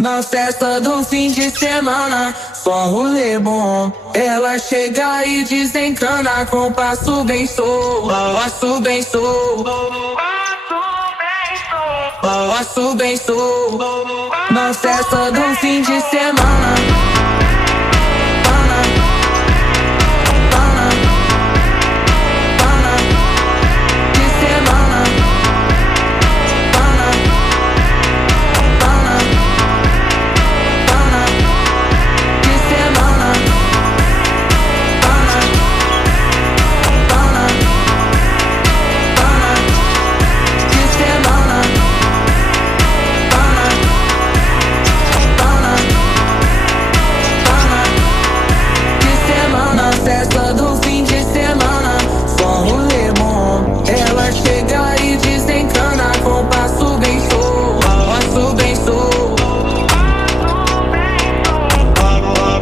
Na festa do fim de semana, só rolê bom. Ela chega e desencana com passo bem solto, passo bem solto, passo bem solto. Na festa do fim de semana. Festa do fim de semana, só rolê bom. Ela chega e desencana com passo bem solto, passo bem solto.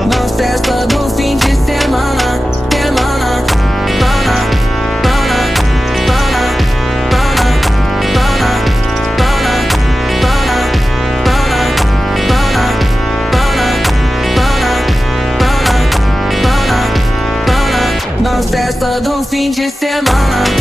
Na festa do fim de semana, semana, pana, pana, pana, pana, pana, pana, pana, pana, pana, pana, pana, pana. Na festa do fim de semana.